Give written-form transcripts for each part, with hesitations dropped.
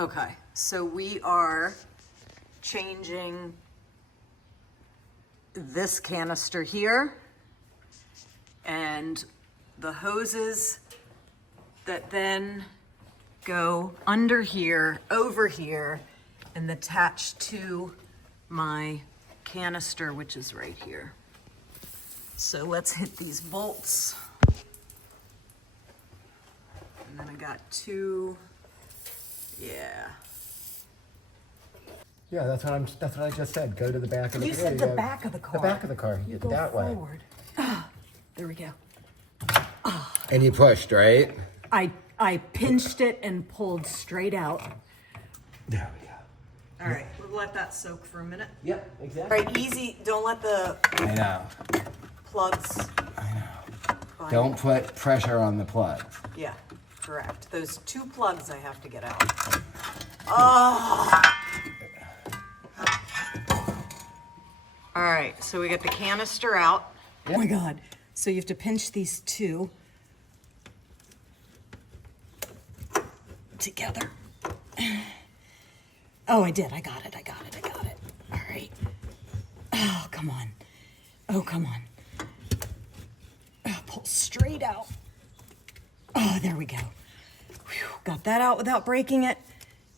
Okay, so we are changing this canister here and the hoses that then go under here, over here, and attach to my canister, which is right here. So let's hit these bolts. And then I got two, yeah. Yeah, that's what I just said. Go to the back of the car. You said the back of the car. The back of the car. You Go go that way. forward. There we go. And you pushed, right? I pinched it and pulled straight out. There we go. All right, we'll let that soak for a minute. Yep, exactly. All right, easy. Don't let the I know. plugs. I know. Don't put pressure on the plug. Yeah, correct. Those two plugs I have to get out. Oh. All right, so we got the canister out. Yep. Oh my God. So you have to pinch these two together. Oh, I did. I got it. All right. Oh, come on. Oh, come on. Oh, pull straight out. Oh, there we go. Whew, got that out without breaking it.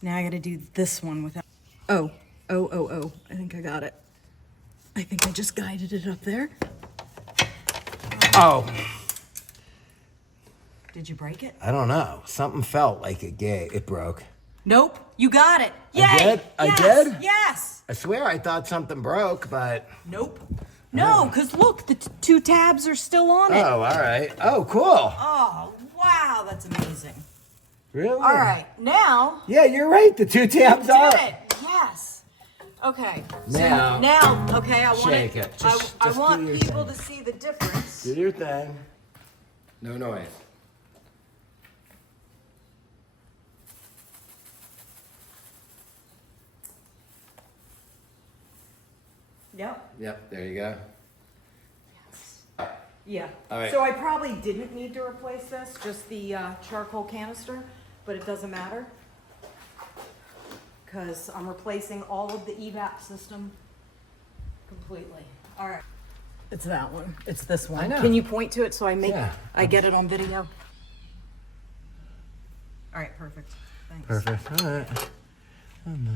Now I got to do this one without. Oh. I think I got it. I think I just guided it up there. Oh. Did you break it? I don't know. Something felt like it broke. Nope. You got it. Yay! I did? I Yes, did? Yes. I swear I thought something broke, but... Nope. No, because look, the two tabs are still on it. Oh, all right. Oh, cool. Oh, wow, that's amazing. Really? All right, now. Yeah, you're right. The two tabs Did are. it. Yes. Okay. So Now, okay, I want shake it. Just I do want your people thing. to see the difference. Do your thing. No noise. Yep, there you go. Yeah. All right. So I probably didn't need to replace this, just the charcoal canister, but it doesn't matter. Because I'm replacing all of the EVAP system completely. All right. It's that one. It's this one. I know. Can you point to it so I Yeah. get it on video? All right, perfect. Thanks. Perfect. All right. And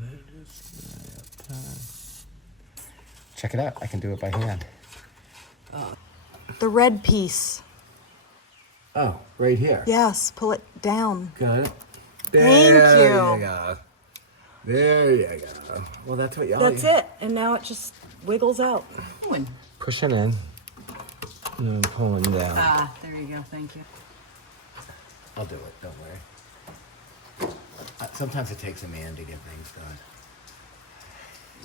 then just check it out. I can do it by hand. The red piece. Oh, right here. Yes, pull it down. Got it. Thank There you. you go. There you go. Well, that's what y'all. That's it. And now it just wiggles out. Pushing in and then pulling down. Ah, there you go. Thank you. I'll do it. Don't worry. Sometimes it takes a man to get things done.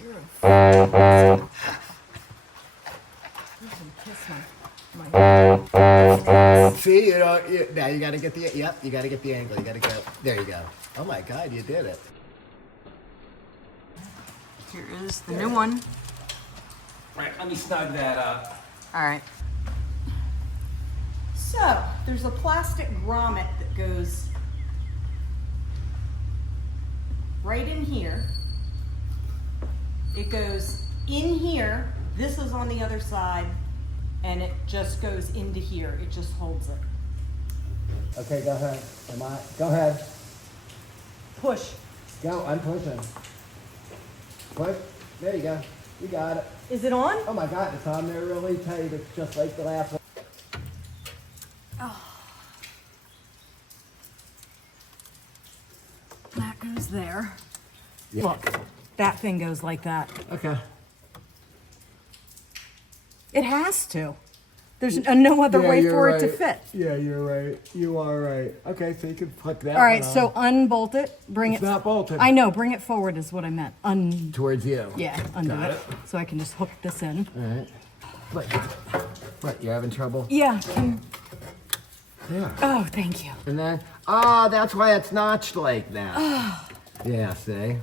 You're a kiss See, you know, now you gotta get the, yep, you gotta get the angle. You gotta go. There you go. Oh my God, you did it. Here is the new one. Right, let me snug that up. All right. So there's a plastic grommet that goes right in here. It goes in here. This is on the other side, and it just goes into here. It just holds it. Okay, go ahead. Go ahead. Push. Go, I'm pushing. Push. There you go. You got it. Is it on? Oh my God, it's on there really tight. It's just like the last one. That goes there. Yeah. Look, that thing goes like that. Okay. It has to. There's no other way for it to fit. Yeah, you're right. You are right. Okay, so you can put that All right, one on. so unbolt it. Bring It's it. not bolted. I know. Bring it forward is what I meant. Towards you. Yeah, undo Got it. So I can just hook this in. All right. What, you're having trouble? Yeah. Yeah. Oh, thank you. And then, that's why it's notched like that. Yeah, see?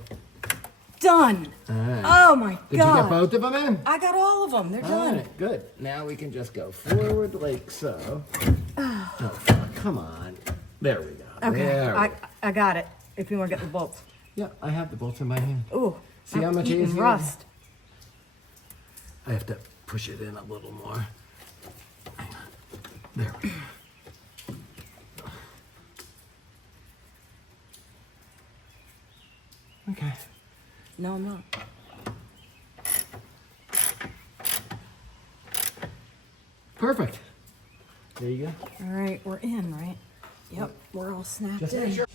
Done. All right. Oh my Did God. you get both of them in? I got all of them. They're All done. right, good. Now we can just go forward like so. Oh, fuck, come on. There we go. Okay, There we go. I got it. If you want to get the bolts. Yeah, I have the bolts in my hand. Ooh, See how I'm much eating easier? rust. I have to push it in a little more. Hang on. There we go. Okay. No, I'm not. Perfect. There you go. All right, we're in, right? Yep, we're all snapped Just in. make sure